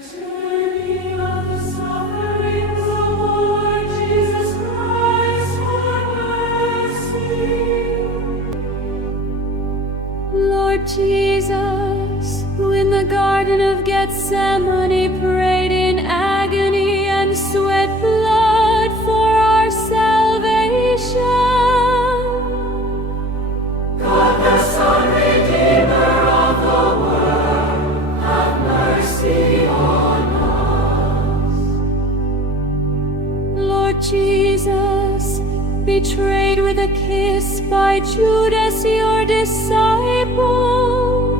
journey of the sufferings of Lord Jesus Christ, have mercy. Lord Jesus, who in the Garden of Gethsemane prayed in agony and sweat blood for our salvation, God the Son, Redeemer of the world, have mercy on us. Lord Jesus, betrayed with a kiss by Judas your disciple,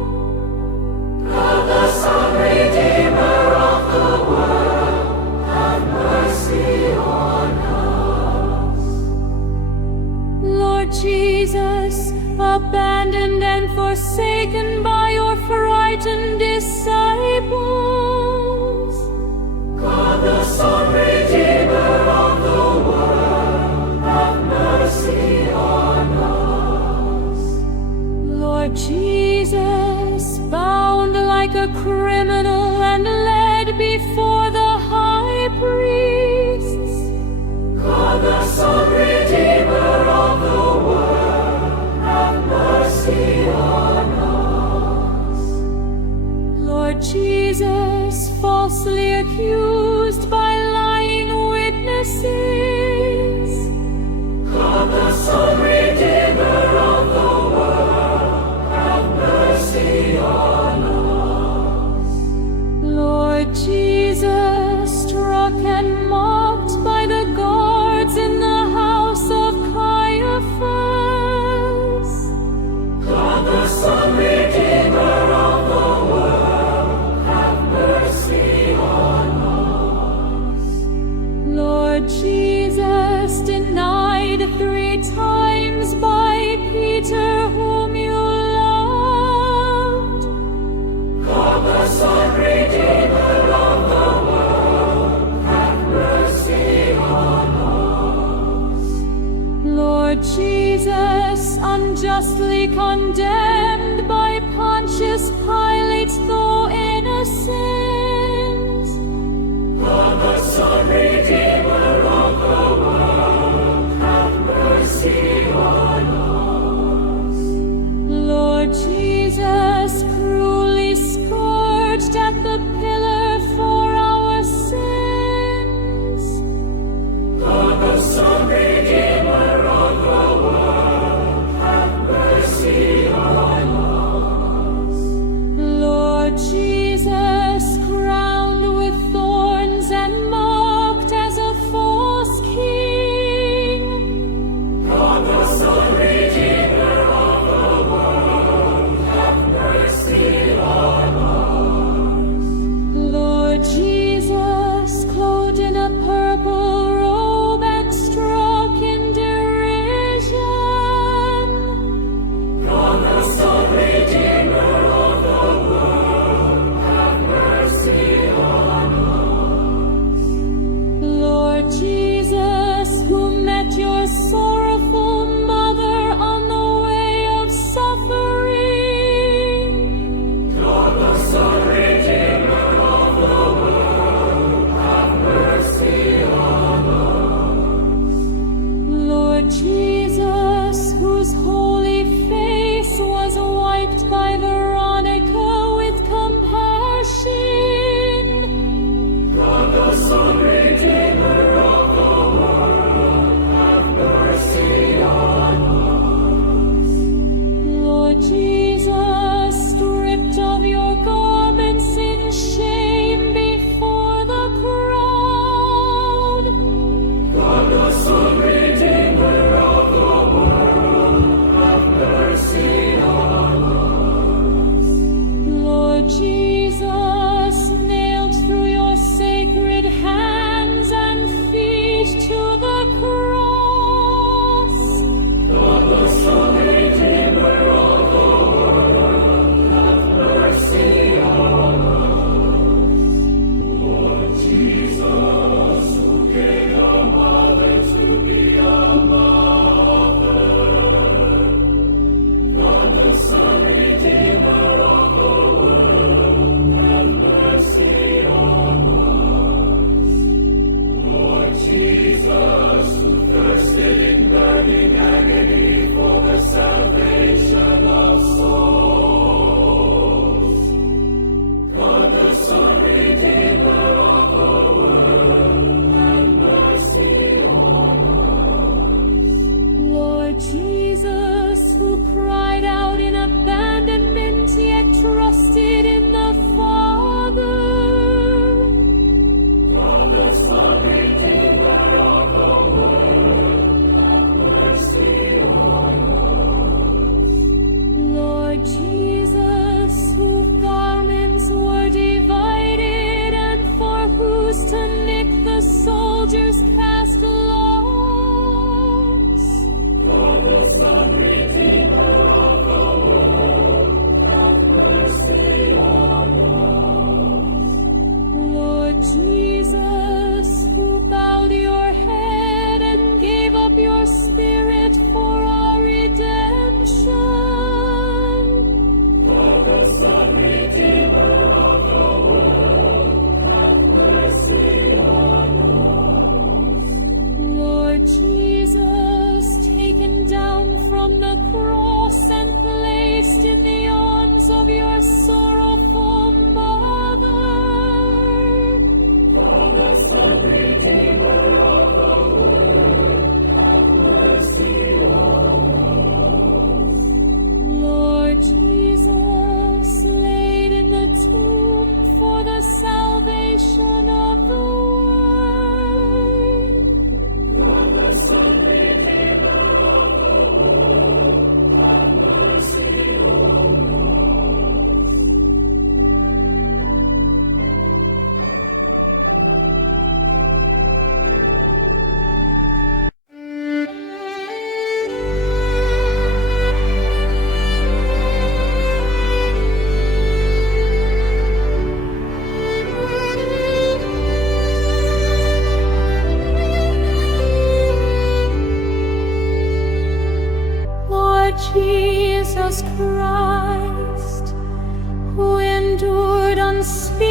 God the Son, Redeemer of the world, have mercy on us. Lord Jesus, abandoned and forsaken by your frightened disciples, God the Son, Redeemer of the world, have mercy on us. Lord Jesus, bound like a criminal and led before the high priests, God the Son, Redeemer of the world, have mercy on us. Lord Jesus, falsely accused by lying witnesses, God the Son, Redeemer of the world, have mercy on us. Lord Jesus, struck and mocked by the guards in the house of Caiaphas, God the Son, Redeemer of the world, have mercy on us. Lord Jesus, denied 3 times by Peter whom you loved, God the Son, Redeemer of the world, have mercy on us. Lord Jesus, unjustly condemned by Pontius Pilate, though innocent, God the Son, Redeemer of the world, have mercy on us. Lord Jesus, cruelly scourged at the pillar for our sins, God the Son, Redeemer of the world, have mercy on us.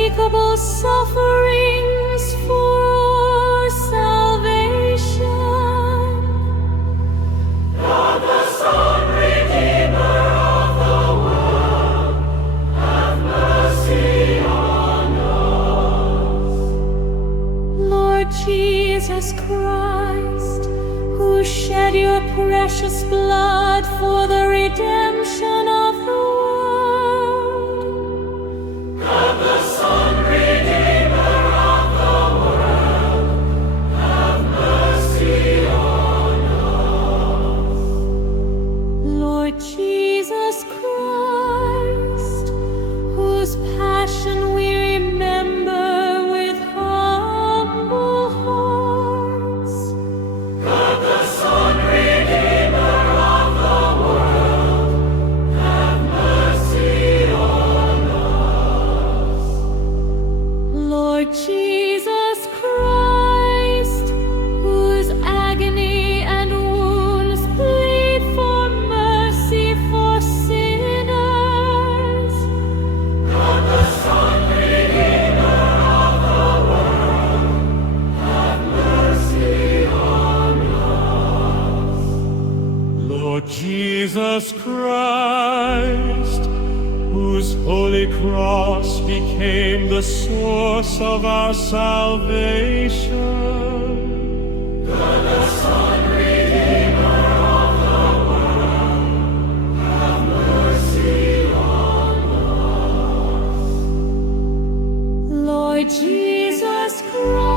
unspeakable sufferings for our salvation. God the Son, Redeemer of the world, have mercy on us. Lord Jesus Christ, who shed your precious blood for the redemption of the world, God the Son, Redeemer of the world, have mercy on us. Lord Jesus Christ, whose passion we remember with humble hearts, God the Son, Redeemer of the world, have mercy on us. Lord Jesus Christ, whose agony and wounds plead for mercy for sinners, God the Son, Redeemer of the world, have mercy on us. Lord Jesus Christ, whose holy cross became the source of our salvation, God the Son, Redeemer of the world, have mercy on us. Lord Jesus Christ,